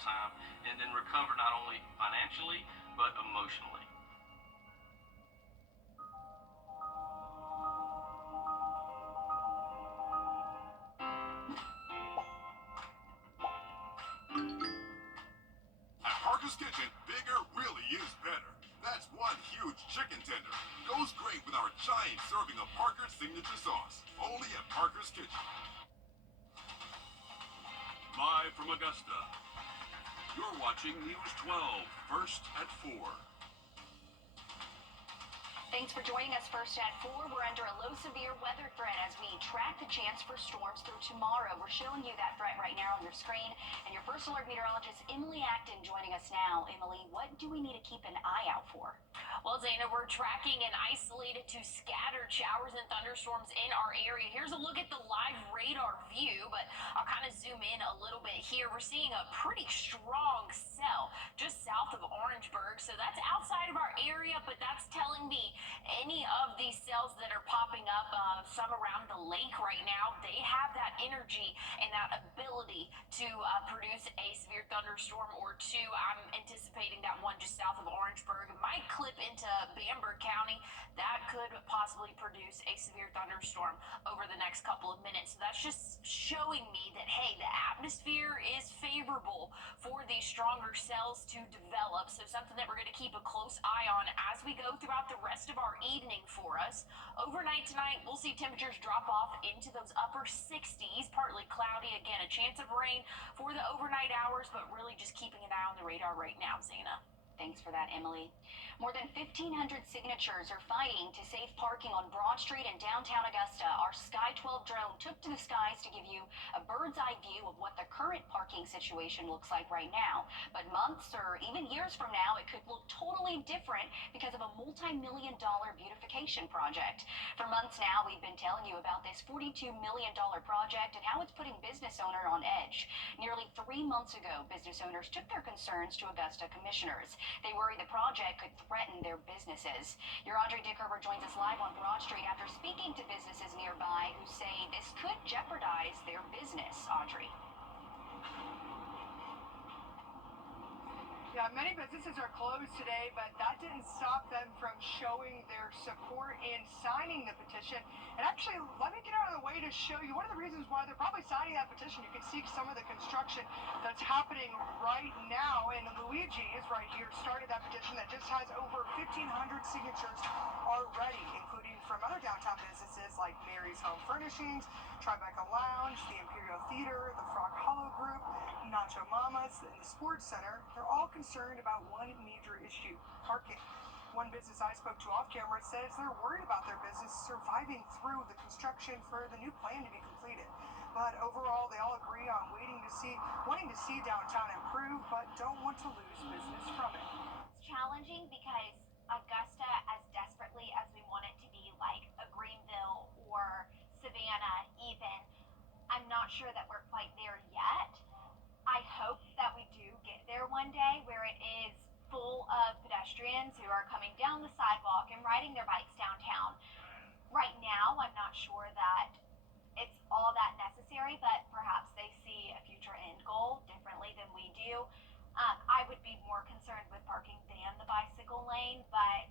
time and then recover not only financially but emotionally. At Parker's Kitchen, bigger really is better. That's one huge chicken tender. Goes great with our giant serving of Parker's signature sauce. Only at Parker's Kitchen. Live from Augusta, you're watching News 12, first at 4. Thanks for joining us. First at 4, we're under a low severe weather threat as we track the chance for storms through tomorrow. We're showing you that threat right now on your screen. And your first alert meteorologist, Emily Acton, joining us now. Emily, what do we need to keep an eye out for? Well, Dana, we're tracking an isolated to scattered showers and thunderstorms in our area. Here's a look at the live radar view, but I'll kind of zoom in a little bit here. We're seeing a pretty strong cell just south of Orangeburg. So that's outside of our area, but that's telling me any of these cells that are popping up, some around the lake right now, they have that energy and that ability to produce a severe thunderstorm or two. I'm anticipating that one just south of Orangeburg might clip into Bamberg County. That could possibly produce a severe thunderstorm over the next couple of minutes. So that's just showing me that, hey, the atmosphere is favorable for these stronger cells to develop. So something that we're going to keep a close eye on as we go throughout the rest of our evening for us. Overnight tonight, we'll see temperatures drop off into those upper 60s, partly cloudy. Again, a chance of rain for the overnight hours, but really just keeping an eye on the radar right now, Zena. Thanks for that, Emily. More than 1,500 signatures are fighting to save parking on Broad Street in downtown Augusta. Our Sky 12 drone took to the skies to give you a bird's eye view of what the current parking situation looks like right now. But months or even years from now, it could look totally different because of a multi-million-dollar beautification project. For months now, we've been telling you about this $42 million project and how it's putting business owners on edge. Nearly 3 months ago, business owners took their concerns to Augusta commissioners. They worry the project could threaten their businesses. Your Audrey Dickerver joins us live on Broad Street after speaking to businesses nearby who say this could jeopardize their business. Audrey. Yeah, many businesses are closed today, but that didn't stop them from showing their support and signing the petition. And actually, let me get out of the way to show you one of the reasons why they're probably signing that petition. You can see some of the construction that's happening right now, and Luigi is right here, started that petition that just has over 1,500 signatures already, including from other downtown businesses like Mary's Home Furnishings, Tribeca Lounge, the Imperial Theater, the Frog Hollow Group, Nacho Mamas, and the Sports Center. They're all concerned about one major issue: parking. One business I spoke to off camera says they're worried about their business surviving through the construction for the new plan to be completed. But overall, they all agree on wanting to see downtown improve, but don't want to lose business from it. It's challenging because Augusta, as desperately as we want it to be like a Greenville or Savannah even, I'm not sure that we're quite there yet. I hope that we do get there one day where it is full of pedestrians who are coming down the sidewalk and riding their bikes downtown. Right now, I'm not sure that it's all that necessary, but perhaps they see a future end goal differently than we do. I would be more concerned with parking than the bicycle lane, but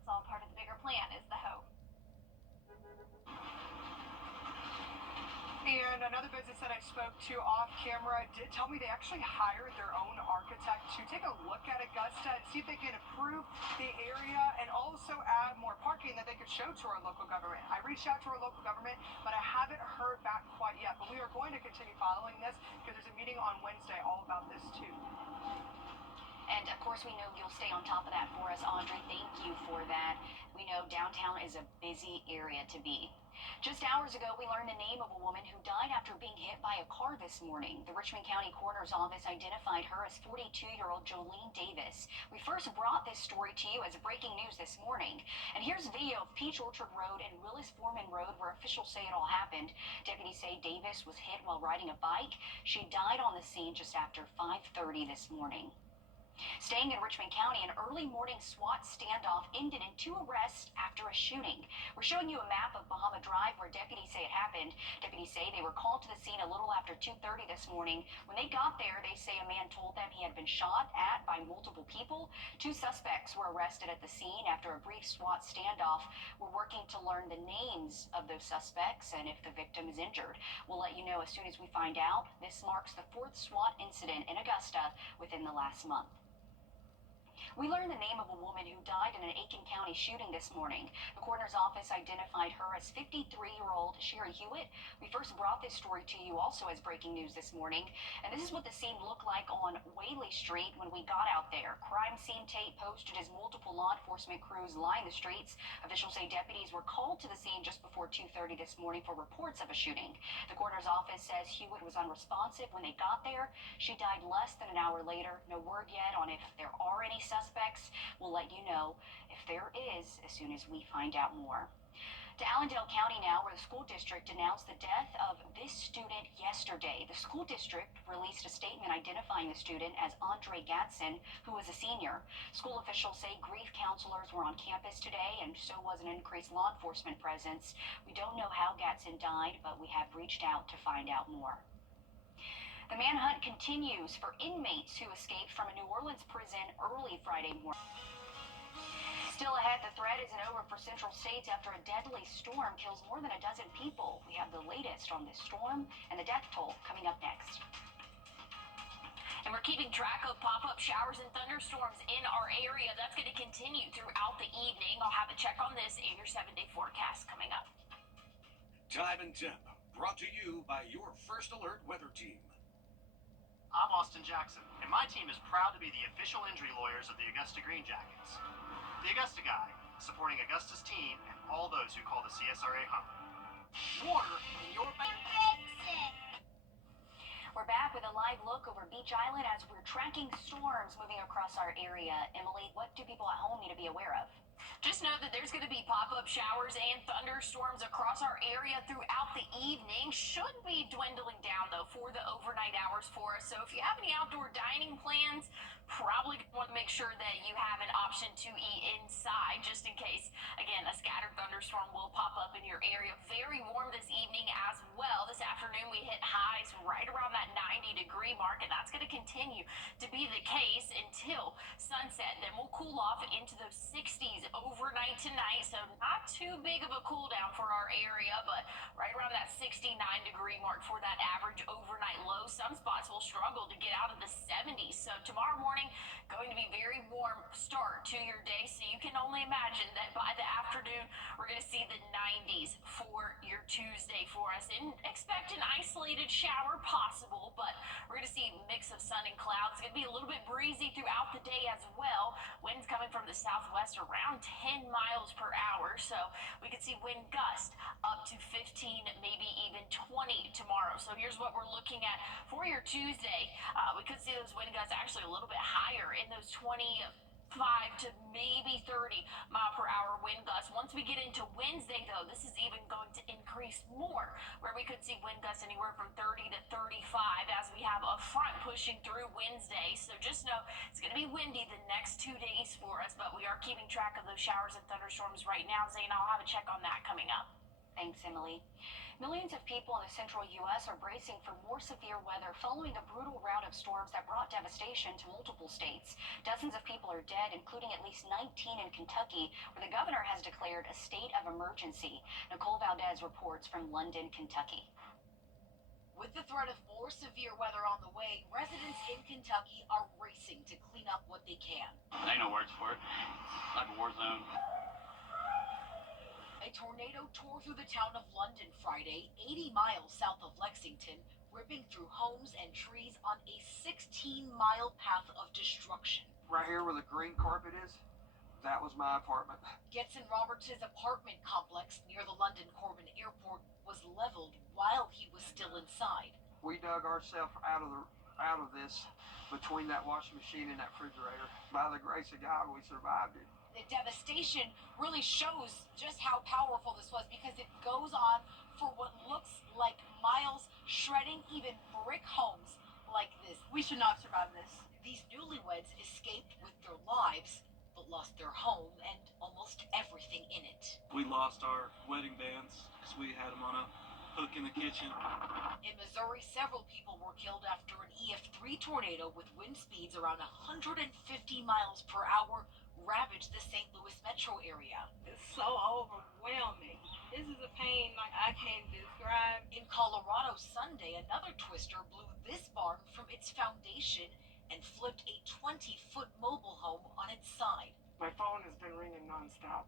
it's all part of the bigger plan, is the hope. And another business that I spoke to off camera did tell me they actually hired their own architect to take a look at Augusta and see if they can improve the area and also add more parking that they could show to our local government. I reached out to our local government, but I haven't heard back quite yet. But we are going to continue following this because there's a meeting on Wednesday all about this too. And of course, we know you'll stay on top of that for us, Audrey. Thank you for that. We know downtown is a busy area to be. Just hours ago, we learned the name of a woman who died after being hit by a car this morning. The Richmond County Coroner's Office identified her as 42-year-old Jolene Davis. We first brought this story to you as breaking news this morning. And here's video of Peach Orchard Road and Willis Foreman Road where officials say it all happened. Deputies say Davis was hit while riding a bike. She died on the scene just after 5:30 this morning. Staying in Richmond County, an early morning SWAT standoff ended in 2 arrests after a shooting. We're showing you a map of Bahama Drive where deputies say it happened. Deputies say they were called to the scene a little after 2:30 this morning. When they got there, they say a man told them he had been shot at by multiple people. 2 suspects were arrested at the scene after a brief SWAT standoff. We're working to learn the names of those suspects and if the victim is injured. We'll let you know as soon as we find out. This marks the 4th SWAT incident in Augusta within the last month. We learned the name of a woman who died in an Aiken County shooting this morning. The coroner's office identified her as 53-year-old Sherry Hewitt. We first brought this story to you also as breaking news this morning. And this is what the scene looked like on Whaley Street when we got out there. Crime scene tape posted as multiple law enforcement crews lined the streets. Officials say deputies were called to the scene just before 2:30 this morning for reports of a shooting. The coroner's office says Hewitt was unresponsive when they got there. She died less than an hour later. No word yet on if there are any suspects. We'll let you know if there is as soon as we find out more. To Allendale County now, where the school district announced the death of this student yesterday. The school district released a statement identifying the student as Andre Gatson, who was a senior. School officials say grief counselors were on campus today, and so was an increased law enforcement presence. We don't know how Gatson died, but we have reached out to find out more. The manhunt continues for inmates who escaped from a New Orleans prison early Friday morning. Still ahead, the threat isn't over for Central States after a deadly storm kills more than a dozen people. We have the latest on this storm and the death toll coming up next. And we're keeping track of pop-up showers and thunderstorms in our area. That's going to continue throughout the evening. I'll have a check on this in your 7-day forecast coming up. Time and Temp, brought to you by your First Alert weather team. I'm Austin Jackson, and my team is proud to be the official injury lawyers of the Augusta Green Jackets. The Augusta Guy, supporting Augusta's team and all those who call the CSRA home. Water in your back. We're back with a live look over Beach Island as we're tracking storms moving across our area. Emily, what do people at home need to be aware of? Just know that there's going to be pop-up showers and thunderstorms across our area throughout the evening. Should be dwindling down, though, for the overnight hours for us. So if you have any outdoor dining plans, probably want to make sure that you have an option to eat inside, just in case, again, a scattered thunderstorm will pop up in your area. Very warm this evening as well. This afternoon, we hit highs right around that 90-degree mark, and that's going to continue to be the case until sunset. Then we'll cool off into those 60s overnight tonight, so not too big of a cool down for our area, but right around that 69-degree mark for that average overnight low. Some spots will struggle to get out of the 70s, so tomorrow morning going to be very warm start to your day, so you can only imagine that by the afternoon we're going to see the 90s for your Tuesday for us, and expect an isolated shower possible, but we're going to see a mix of sun and clouds. It's going to be a little bit breezy throughout the day as well. Winds coming from the southwest around 10 miles per hour, so we could see wind gusts up to 15, maybe even 20 tomorrow. So here's what we're looking at for your Tuesday. We could see those wind gusts actually a little bit higher in those 25 to maybe 30 mile per hour wind gusts. Once we get into Wednesday, though, this is even going to increase more, where we could see wind gusts anywhere from 30 to 35 as we have a front pushing through Wednesday. So just know it's going to be windy the next 2 days for us, but we are keeping track of those showers and thunderstorms right now. Zane, I'll have a check on that coming up. Thanks, Emily. Millions of people in the central U.S. are bracing for more severe weather following a brutal round of storms that brought devastation to multiple states. Dozens of people are dead, including at least 19 in Kentucky, where the governor has declared a state of emergency. Nicole Valdez reports from London, Kentucky. With the threat of more severe weather on the way, residents in Kentucky are racing to clean up what they can. Ain't no words for it. It's like a war zone. A tornado tore through the town of London Friday, 80 miles south of Lexington, ripping through homes and trees on a 16-mile path of destruction. Right here where the green carpet is, that was my apartment. Getson Roberts' apartment complex near the London Corbin Airport was leveled while he was still inside. We dug ourselves out of this between that washing machine and that refrigerator. By the grace of God, we survived it. The devastation really shows just how powerful this was, because it goes on for what looks like miles, shredding even brick homes like this. We should not survive this. These newly newlyweds escaped with their lives, but lost their home and almost everything in it. We lost our wedding bands because we had them on a hook in the kitchen. In Missouri, several people were killed after an EF3 tornado with wind speeds around 150 miles per hour ravaged the St. Louis metro area. It's so overwhelming. This is a pain like I can't describe. In Colorado Sunday, another twister blew this barn from its foundation and flipped a 20-foot mobile home on its side. My phone has been ringing nonstop.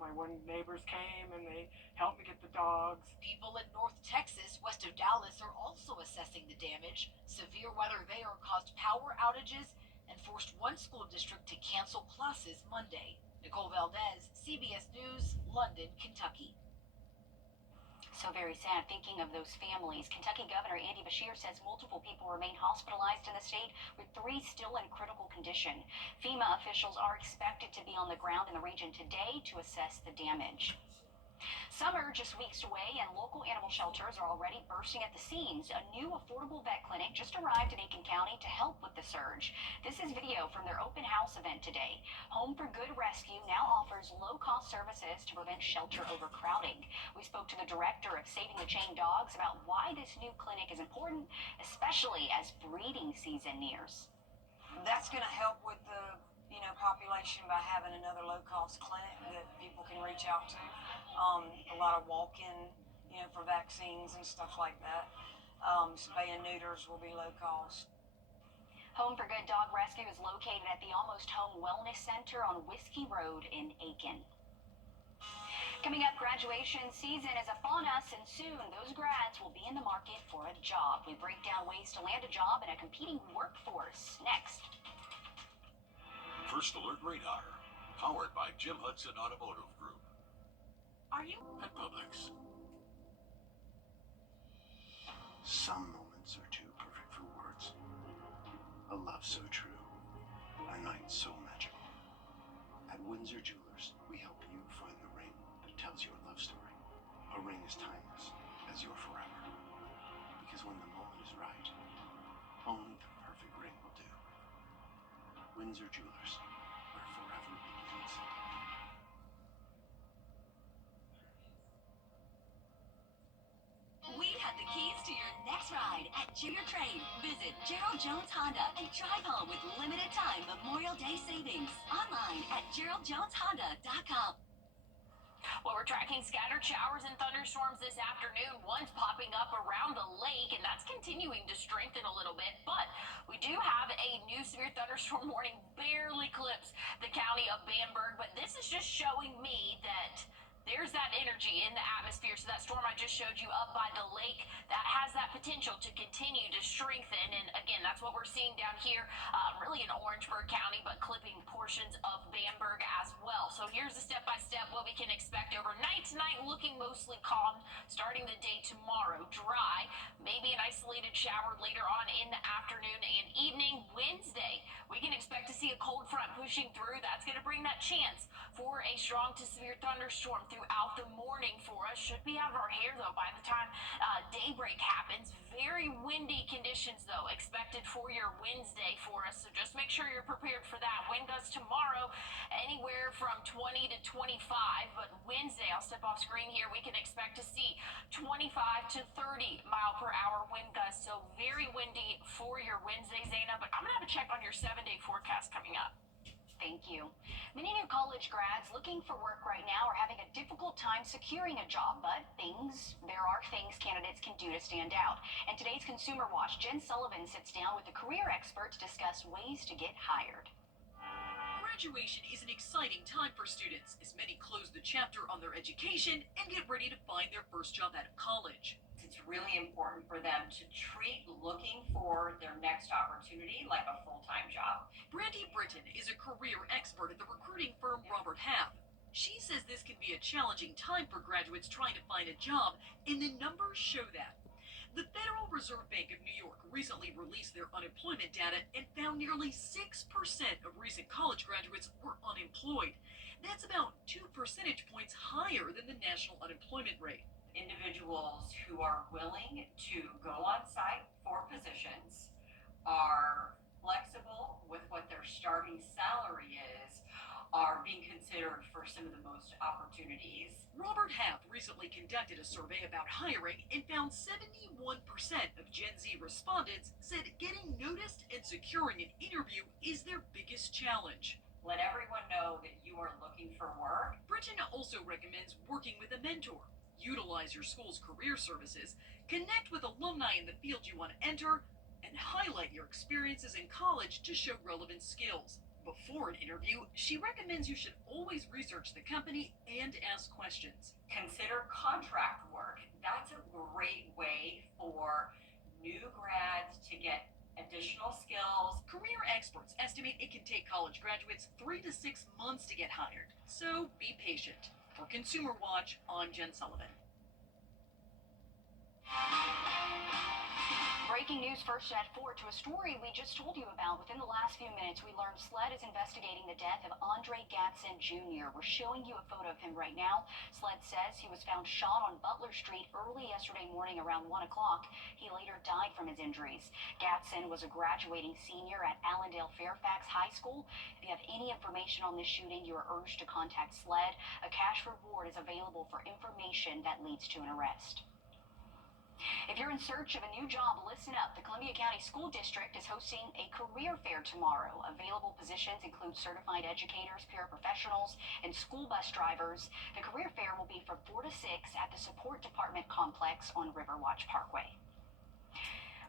My one neighbors came and they helped me get the dogs. People in North Texas, west of Dallas, are also assessing the damage. Severe weather there caused power outages and forced one school district to cancel classes Monday. Nicole Valdez, CBS News, London, Kentucky. So very sad. Thinking of those families, Kentucky Governor Andy Beshear says multiple people remain hospitalized in the state, with 3 still in critical condition. FEMA officials are expected to be on the ground in the region today to assess the damage. Summer just weeks away, and local animal shelters are already bursting at the seams. A new affordable vet clinic just arrived in Aiken County to help with the surge. This is video from their open house event today. Home for Good Rescue now offers low-cost services to prevent shelter overcrowding. We spoke to the director of Saving the Chained Dogs about why this new clinic is important, especially as breeding season nears. That's going to help with the population by having another low-cost clinic that people can reach out to. A lot of walk-in, for vaccines and stuff like that. Spay and neuters will be low cost. Home for Good Dog Rescue is located at the Almost Home Wellness Center on Whiskey Road in Aiken. Coming up, graduation season is upon us, and soon those grads will be in the market for a job. We break down ways to land a job in a competing workforce next. First Alert Radar, powered by Jim Hudson Automotive Group. Are you At Publix. Some moments are too perfect for words. A love so true. A night so magical. At Windsor Jewelers, we help you find the ring that tells your love story. A ring as timeless as your forever. Because when the moment is right, only the perfect ring will do. Windsor Jewelers, where forever begins. We have the keys to your next ride at Junior Trade. Visit Gerald Jones Honda and drive home with limited time Memorial Day savings. Online at GeraldJonesHonda.com. Well, we're tracking scattered showers and thunderstorms this afternoon. One's popping up around the lake, and that's continuing to strengthen a little bit. But we do have a new severe thunderstorm warning, barely clips the county of Bamberg. But this is just showing me that there's that energy in the atmosphere. So that storm I just showed you up by the lake, that has that potential to continue to strengthen. And again, that's what we're seeing down here, really in Orangeburg County, but clipping portions of Bamberg as well. So here's the step-by-step what we can expect overnight tonight, looking mostly calm. Starting the day tomorrow, dry. Maybe an isolated shower later on in the afternoon and evening. Wednesday, we can expect to see a cold front pushing through. That's going to bring that chance for a strong to severe thunderstorm throughout the morning for us. Should be out of our hair, though, by the time daybreak happens. Very windy conditions, though, expected for your Wednesday for us. So just make sure you're prepared for that. Wind gusts tomorrow anywhere from 20 to 25. But Wednesday, I'll step off screen here, we can expect to see 25 to 30 mile per hour wind gusts. So very windy for your Wednesday, Zaina. But I'm going to have a check on your 7-day forecast coming up. Thank you. Many new college grads looking for work right now are having a difficult time securing a job, but there are things candidates can do to stand out. And today's Consumer Watch, Jen Sullivan sits down with a career expert to discuss ways to get hired. Graduation is an exciting time for students as many close the chapter on their education and get ready to find their first job out of college. It's really important for them to treat looking for their next opportunity like a full-time job. Brandy Britton is a career expert at the recruiting firm Robert Half. She says this can be a challenging time for graduates trying to find a job, and the numbers show that. The Federal Reserve Bank of New York recently released their unemployment data and found nearly 6% of recent college graduates were unemployed. That's about 2 percentage points higher than the national unemployment rate. Individuals who are willing to go on site for positions, are flexible some of the most opportunities. Robert Half recently conducted a survey about hiring and found 71% of Gen Z respondents said getting noticed and securing an interview is their biggest challenge. Let everyone know that you are looking for work. Britton also recommends working with a mentor. Utilize your school's career services, connect with alumni in the field you want to enter, and highlight your experiences in college to show relevant skills. Before an interview, she recommends you should always research the company and ask questions. Consider contract work. That's a great way for new grads to get additional skills. Career experts estimate it can take college graduates 3 to 6 months to get hired. So be patient. For Consumer Watch, I'm Jen Sullivan. Breaking news first at 4 to a story we just told you about. Within the last few minutes, we learned SLED is investigating the death of Andre Gatson Jr. We're showing you a photo of him right now. SLED says he was found shot on Butler Street early yesterday morning around 1 o'clock. He later died from his injuries. Gatson was a graduating senior at Allendale Fairfax High School. If you have any information on this shooting, you are urged to contact SLED. A cash reward is available for information that leads to an arrest. If you're in search of a new job, listen up. The Columbia County School District is hosting a career fair tomorrow. Available positions include certified educators, paraprofessionals, and school bus drivers. The career fair will be from 4 to 6 at the Support Department Complex on Riverwatch Parkway.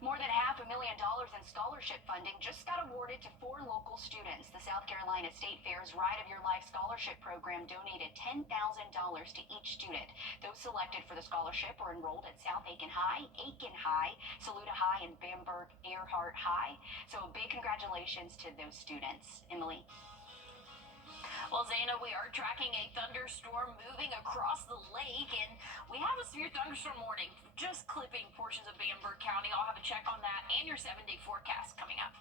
More than $500,000 in scholarship funding just got awarded to 4 local students. The South Carolina State Fair's Ride of Your Life Scholarship Program donated $10,000 to each student. Those selected for the scholarship were enrolled at South Aiken High, Saluda High, and Bamberg Earhart High. So a big congratulations to those students. Emily. Well, Zana, we are tracking a thunderstorm moving across the lake, and we have a severe thunderstorm warning just clipping portions of Bamberg County. I'll have a check on that and your 7-day forecast coming up.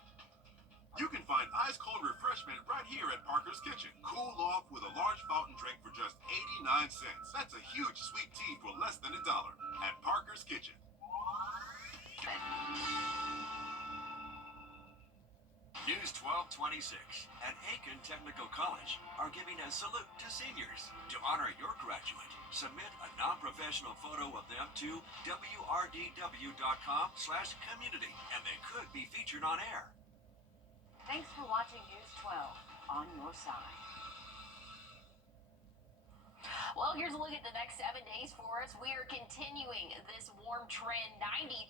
You can find ice-cold refreshment right here at Parker's Kitchen. Cool off with a large fountain drink for just 89 cents. That's a huge sweet tea for less than $1 at Parker's Kitchen. News 1226 and Aiken Technical College are giving a salute to seniors. To honor your graduate, submit a non-professional photo of them to wrdw.com/community, and they could be featured on air. Thanks for watching News 12 on your side. Well, here's a look at the next 7 days for us. We are continuing this warm trend. 93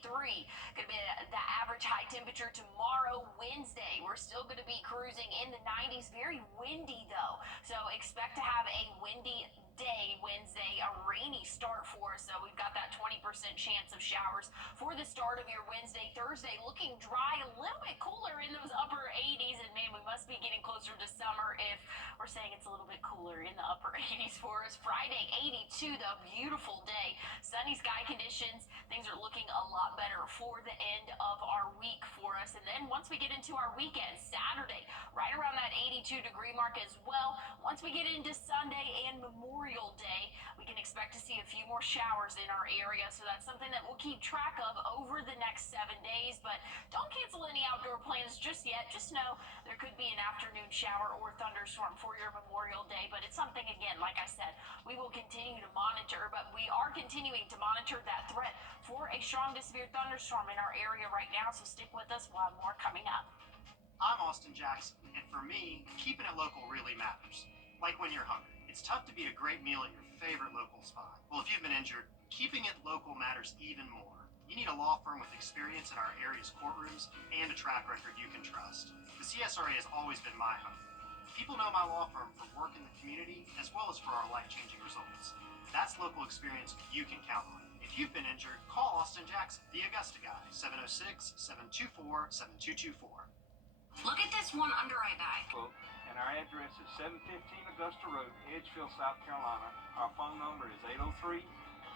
going to be the average high temperature tomorrow, Wednesday. We're still going to be cruising in the 90s. Very windy, though. So expect to have a windy day Wednesday, a rainy start for us. So we've got that 20% chance of showers for the start of your Wednesday. Thursday looking dry, a little bit cooler in those upper 80s. And man, we must be getting closer to summer if we're saying it's a little bit cooler in the upper 80s for us. Friday, 82, though, beautiful day. Sunny sky conditions. Things are looking a lot better for the end of our week for us. And then once we get into our weekend, Saturday, right around that 82-degree mark as well. Once we get into Sunday and Memorial Day, we can expect to see a few more showers in our area. So that's something that we'll keep track of over the next 7 days. But don't cancel any outdoor plans just yet. Just know there could be an afternoon shower or thunderstorm for your Memorial Day. But it's something, again, like I said, we will continue to monitor. But we are continuing to monitor that threat for a strong to severe thunderstorm in our area right now. So stick with us. We'll have more coming up. I'm Austin Jackson, and for me, keeping it local really matters. Like when you're hungry. It's tough to beat a great meal at your favorite local spot. Well, if you've been injured, keeping it local matters even more. You need a law firm with experience in our area's courtrooms and a track record you can trust. The CSRA has always been my home. People know my law firm for work in the community as well as for our life-changing results. That's local experience you can count on. If you've been injured, call Austin Jackson, the Augusta guy, 706-724-7224. Look at this one under eye bag. And our address is 715 Augusta Road, Edgefield, South Carolina. Our phone number is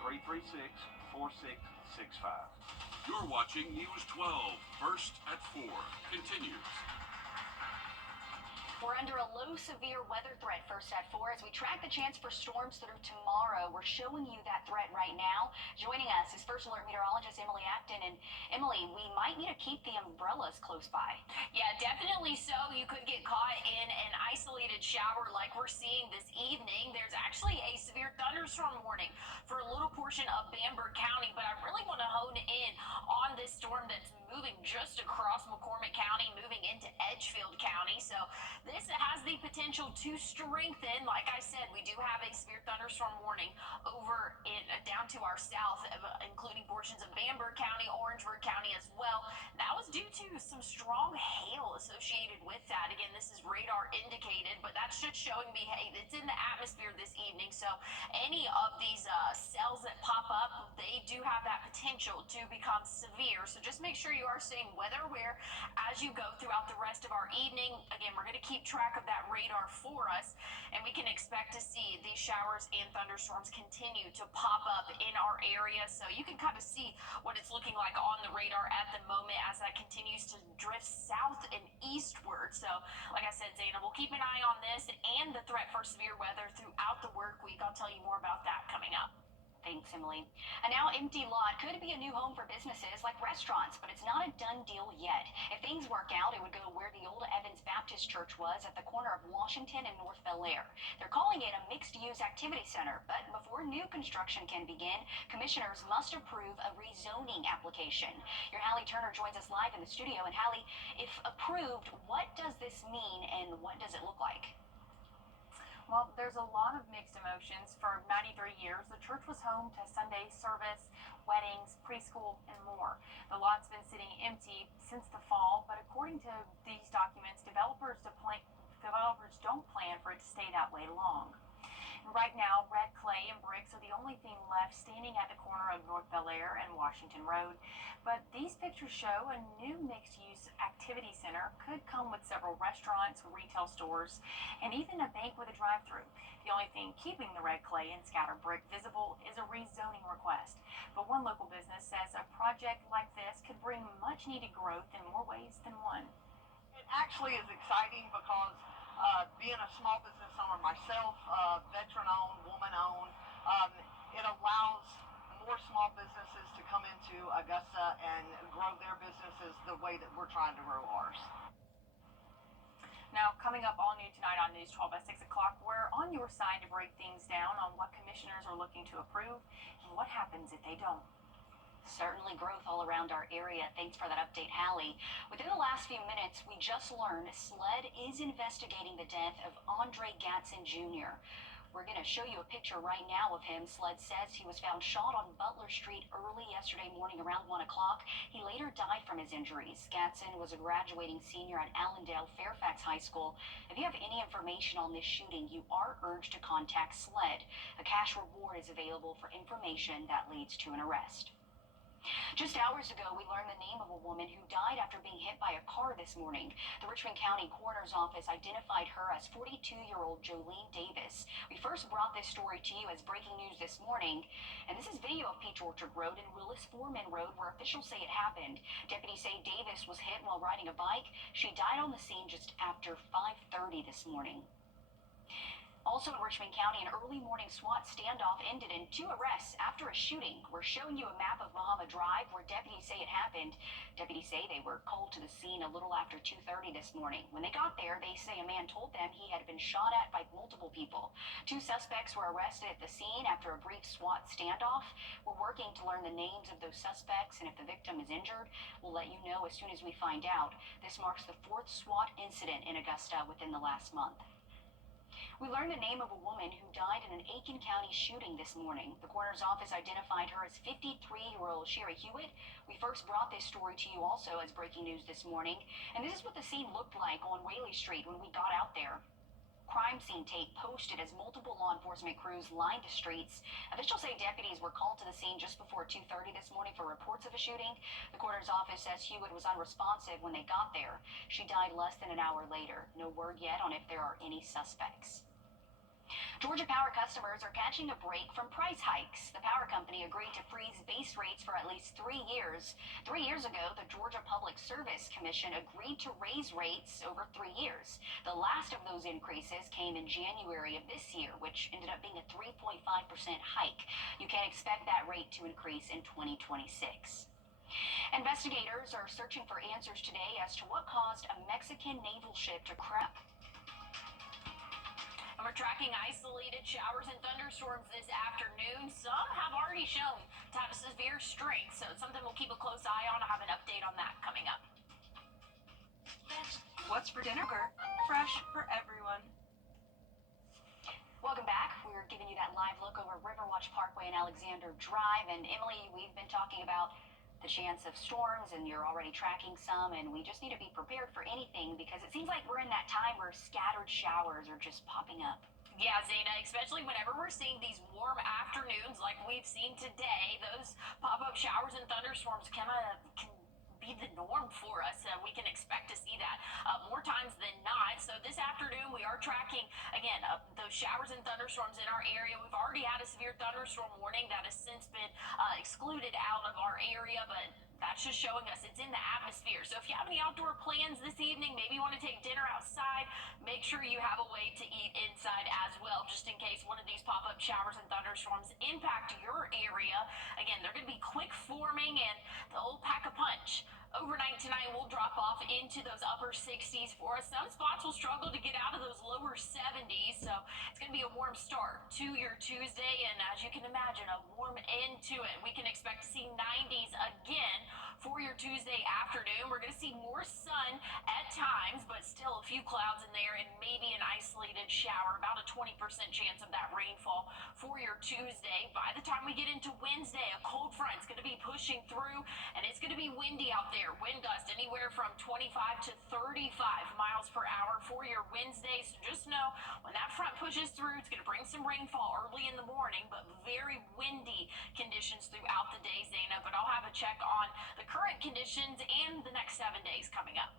803-336-4665. You're watching News 12, first at 4. Continues. We're under a low severe weather threat first at 4 as we track the chance for storms through tomorrow. We're showing you that threat right now. Joining us is First Alert meteorologist Emily Acton. And Emily, we might need to keep the umbrellas close by. Yeah, definitely so. You could get caught in an isolated shower like we're seeing this evening. There's actually a severe thunderstorm warning for a little portion of Bamberg County, but I really want to hone in on this storm that's moving just across McCormick County, moving into Edgefield County. So this has the potential to strengthen. Like I said, we do have a severe thunderstorm warning over down to our south, including portions of Bamberg County, Orangeburg County as well. That was due to some strong hail associated with that. Again, this is radar indicated, but that's just showing me, hey, it's in the atmosphere this evening. So any of these cells that pop up, they do have that potential to become severe. So just make sure you are staying weather aware as you go throughout the rest of our evening. Again, we're going to keep track of that radar for us, and we can expect to see these showers and thunderstorms continue to pop up in our area. So you can kind of see what it's looking like on the radar at the moment as that continues to drift south and eastward. So like I said, Zaina, we'll keep an eye on this and the threat for severe weather throughout the work week. I'll tell you more about that coming up. Thanks, Emily. A now empty lot could be a new home for businesses like restaurants, but it's not a done deal yet. If things work out, it would go where the old Evans Baptist Church was at the corner of Washington and North Bel Air. They're calling it a mixed-use activity center, but before new construction can begin, commissioners must approve a rezoning application. Your Hallie Turner joins us live in the studio. And Hallie, if approved, what does this mean and what does it look like? Well, there's a lot of mixed emotions. For 93 years, the church was home to Sunday service, weddings, preschool, and more. The lot's been sitting empty since the fall, but according to these documents, developers don't plan for it to stay that way long. Right now, red clay and bricks are the only thing left standing at the corner of North Bel Air and Washington Road. But these pictures show a new mixed-use activity center could come with several restaurants, retail stores, and even a bank with a drive-through. The only thing keeping the red clay and scattered brick visible is a rezoning request. But one local business says a project like this could bring much-needed growth in more ways than one. It actually is exciting because being a small business owner myself, veteran-owned, woman-owned, it allows more small businesses to come into Augusta and grow their businesses the way that we're trying to grow ours. Now, coming up all new tonight on News 12 at 6 o'clock, we're on your side to break things down on what commissioners are looking to approve and what happens if they don't. Certainly growth all around our area. Thanks for that update, Hallie. Within the last few minutes, we just learned SLED is investigating the death of Andre Gatson Jr. We're going to show you a picture right now of him. SLED says he was found shot on Butler Street early yesterday morning around 1 o'clock. He later died from his injuries. Gatson was a graduating senior at Allendale Fairfax High School. If you have any information on this shooting, you are urged to contact SLED. A cash reward is available for information that leads to an arrest. Just hours ago, we learned the name of a woman who died after being hit by a car this morning. The Richmond County Coroner's Office identified her as 42-year-old Jolene Davis. We first brought this story to you as breaking news this morning, and this is video of Peach Orchard Road and Willis Foreman Road where officials say it happened. Deputies say Davis was hit while riding a bike. She died on the scene just after 5:30 this morning. Also in Richmond County, an early morning SWAT standoff ended in 2 arrests after a shooting. We're showing you a map of Bahama Drive where deputies say it happened. Deputies say they were called to the scene a little after 2:30 this morning. When they got there, they say a man told them he had been shot at by multiple people. 2 suspects were arrested at the scene after a brief SWAT standoff. We're working to learn the names of those suspects, and if the victim is injured, we'll let you know as soon as we find out. This marks the 4th SWAT incident in Augusta within the last month. We learned the name of a woman who died in an Aiken County shooting this morning. The coroner's office identified her as 53-year-old Sherry Hewitt. We first brought this story to you also as breaking news this morning, and this is what the scene looked like on Whaley Street when we got out there. Crime scene tape posted as multiple law enforcement crews lined the streets. Officials say deputies were called to the scene just before 2:30 this morning for reports of a shooting. The coroner's office says Hewitt was unresponsive when they got there. She died less than an hour later. No word yet on if there are any suspects. Georgia Power customers are catching a break from price hikes. The power company agreed to freeze base rates for at least 3 years. 3 years ago, the Georgia Public Service Commission agreed to raise rates over 3 years. The last of those increases came in January of this year, which ended up being a 3.5% hike. You can expect that rate to increase in 2026. Investigators are searching for answers today as to what caused a Mexican naval ship to crash. We're tracking isolated showers and thunderstorms this afternoon. Some have already shown to have severe strength, so it's something we'll keep a close eye on. I'll have an update on that coming up. What's for dinner? Fresh for everyone. Welcome back. We're giving you that live look over Riverwatch Parkway and Alexander Drive. And Emily, we've been talking about the chance of storms, and you're already tracking some, and we just need to be prepared for anything because it seems like we're in that time where scattered showers are just popping up. Yeah, Zayna, especially whenever we're seeing these warm afternoons like we've seen today, those pop-up showers and thunderstorms can be the norm for us. We can expect to see that more times than not. So this afternoon we are tracking, again, those showers and thunderstorms in our area. We've already had a severe thunderstorm warning that has since been excluded out of our area, but that's just showing us it's in the atmosphere. So if you have any outdoor plans this evening, maybe you want to take dinner outside, make sure you have a way to eat inside as well, just in case one of these pop-up showers and thunderstorms impact your area. Again, they're going to be quick forming and they'll pack a punch. Overnight tonight, we'll drop off into those upper 60s for us. Some spots will struggle to get out of those lower 70s, so it's going to be a warm start to your Tuesday, and as you can imagine, a warm end to it. We can expect to see 90s again for your Tuesday afternoon. We're going to see more sun at times, but still a few clouds in there and maybe an isolated shower, about a 20% chance of that rainfall for your Tuesday. By the time we get into Wednesday, a cold front is going to be pushing through, and it's going to be windy out there. Wind gust anywhere from 25 to 35 miles per hour for your Wednesday. So just know when that front pushes through, it's going to bring some rainfall early in the morning, but very windy conditions throughout the day, Zayna. But I'll have a check on the current conditions and the next 7 days coming up.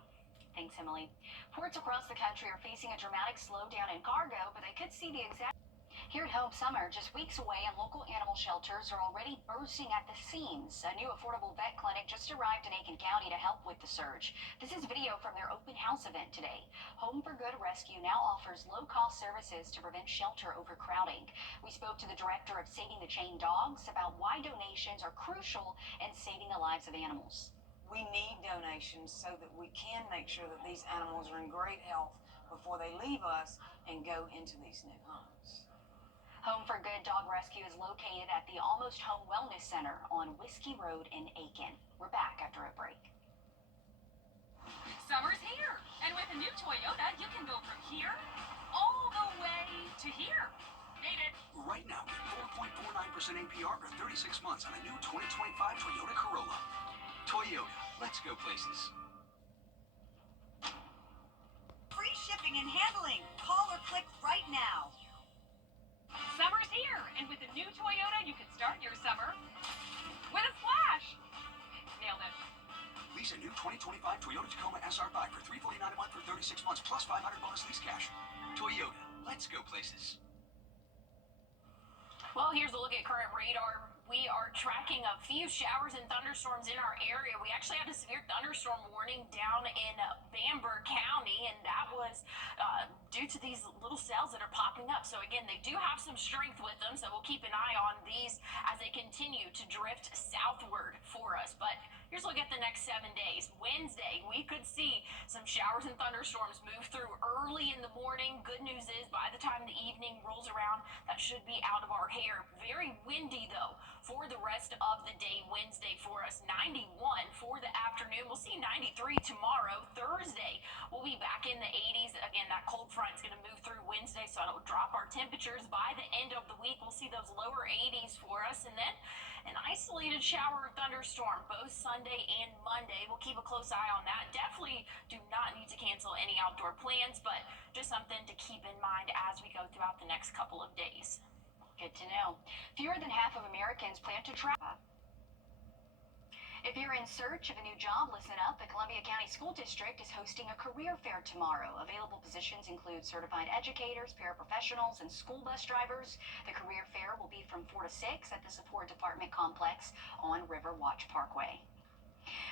Thanks, Emily. Ports across the country are facing a dramatic slowdown in cargo, but they could see the exact. Here at home, summer just weeks away, and local animal shelters are already bursting at the seams. A new affordable vet clinic just arrived in Aiken County to help with the surge. This is video from their open house event today. Home for Good Rescue now offers low-cost services to prevent shelter overcrowding. We spoke to the director of Saving the Chained Dogs about why donations are crucial in saving the lives of animals. We need donations so that we can make sure that these animals are in great health before they leave us and go into these new homes. Home for Good Dog Rescue is located at the Almost Home Wellness Center on Whiskey Road in Aiken. We're back after a break. Summer's here, and with a new Toyota, you can go from here all the way to here. Made it. Right now, get 4.49% APR for 36 months on a new 2025 Toyota Corolla. Toyota, let's go places. Free shipping and handling. Call or click right now. Summer's here, and with a new Toyota, you can start your summer with a splash. Nailed it. Lease a new 2025 Toyota Tacoma SR5 for $349 a month for 36 months plus $500 bonus lease cash. Toyota, let's go places. Well, here's a look at current radar. We are tracking a few showers and thunderstorms in our area. We actually had a severe thunderstorm warning down in Bamberg County, and that was due to these little cells that are popping up. So again, they do have some strength with them, so we'll keep an eye on these as they continue to drift southward for us. But here's a look at the next 7 days. Wednesday, we could see some showers and thunderstorms move through early in the morning. Good news is by the time the evening rolls around, that should be out of our hair. Very windy, though, for the rest of the day Wednesday for us. 91 for the afternoon. We'll see 93 tomorrow. Thursday, we'll be back in the 80s. Again, that cold front is going to move through Wednesday, so it'll drop our temperatures. By the end of the week, we'll see those lower 80s for us. And then an isolated shower or thunderstorm both Sunday and Monday. We'll keep a close eye on that. Definitely do not need to cancel any outdoor plans, but just something to keep in mind as we go throughout the next couple of days. Good to know. Fewer than half of Americans plan to travel. If you're in search of a new job, listen up. The Columbia County School District is hosting a career fair tomorrow. Available positions include certified educators, paraprofessionals, and school bus drivers. The career fair will be from 4 to 6 at the Support Department Complex on Riverwatch Parkway.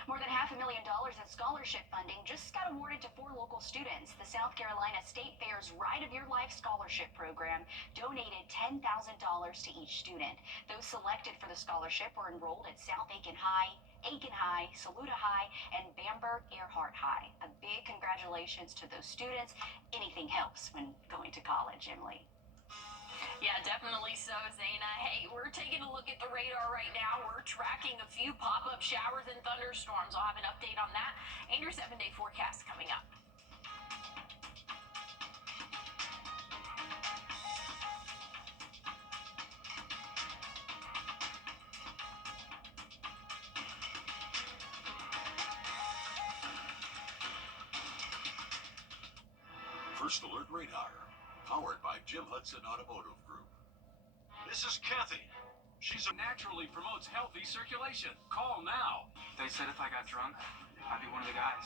More than $500,000 in scholarship funding just got awarded to 4 local students. The South Carolina State Fair's Right of Your Life Scholarship Program donated $10,000 to each student. Those selected for the scholarship were enrolled at South Aiken High, Aiken High, Saluda High, and Bamberg Earhart High. A big congratulations to those students. Anything helps when going to college, Emily. Yeah, definitely so, Zaina. Hey, we're taking a look at the radar right now. We're tracking a few pop-up showers and thunderstorms. I'll have an update on that and your 7-day forecast coming up. First Alert Radar, powered by Jim Hudson Automotive Group. This is Kathy. She's naturally promotes healthy circulation. Call now. They said if I got drunk, I'd be one of the guys.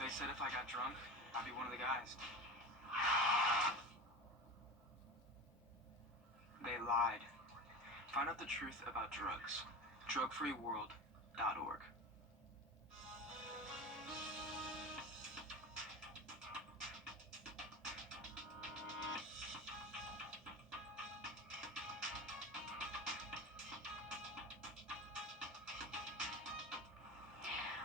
They said if I got drunk, I'd be one of the guys. They lied. Find out the truth about drugs. Drugfreeworld.org.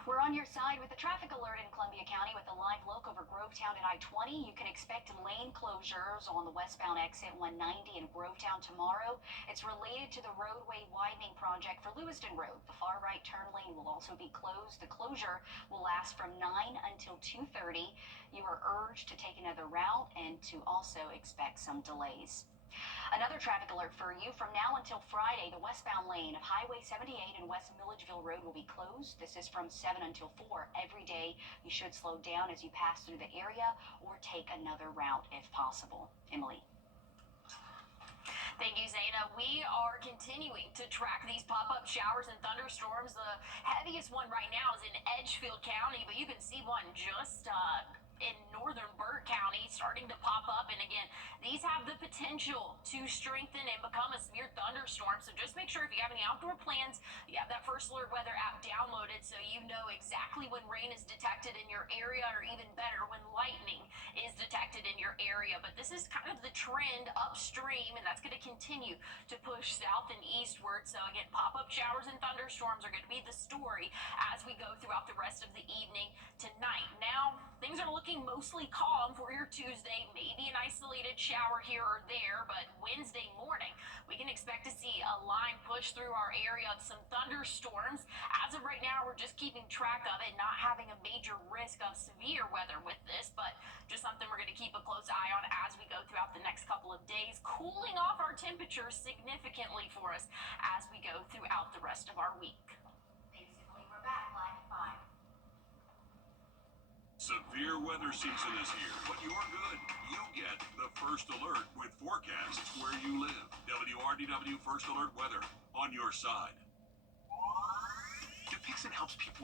We're on your side with a traffic alert in Columbia County with a live look over Grovetown at I-20. You can expect lane closures on the westbound exit 190 in Grovetown tomorrow. It's related to the roadway widening project for Lewiston Road. The far right turn lane will also be closed. The closure will last from 9 until 2:30. You are urged to take another route and to also expect some delays. Another traffic alert for you. From now until Friday, the westbound lane of Highway 78 and West Milledgeville Road will be closed. This is from 7 until 4 every day. You should slow down as you pass through the area or take another route if possible. Emily. Thank you, Zaina. We are continuing to track these pop-up showers and thunderstorms. The heaviest one right now is in Edgefield County, but you can see one just in northern Burt County starting to pop up. And again, these have the potential to strengthen and become a severe thunderstorm. So just make sure if you have any outdoor plans, you have that First Alert Weather app downloaded so you know exactly when rain is detected in your area, or even better, when lightning is detected in your area. But this is kind of the trend upstream, and that's going to continue to push south and eastward. So again, pop-up showers and thunderstorms are going to be the story as we go throughout the rest of the evening tonight. Now, things are looking mostly calm for your Tuesday, maybe an isolated shower here or there, but Wednesday morning, we can expect to see a line push through our area of some thunderstorms. As of right now, we're just keeping track of it, not having a major risk of severe weather with this, but just something we're going to keep a close eye on as we go throughout the next couple of days, cooling off our temperatures significantly for us as we go throughout the rest of our week. Basically, we're back live at 5. Severe weather season is here, but you're good. You get the First Alert with forecasts where you live. WRDW First Alert Weather, on your side. Dupixent helps people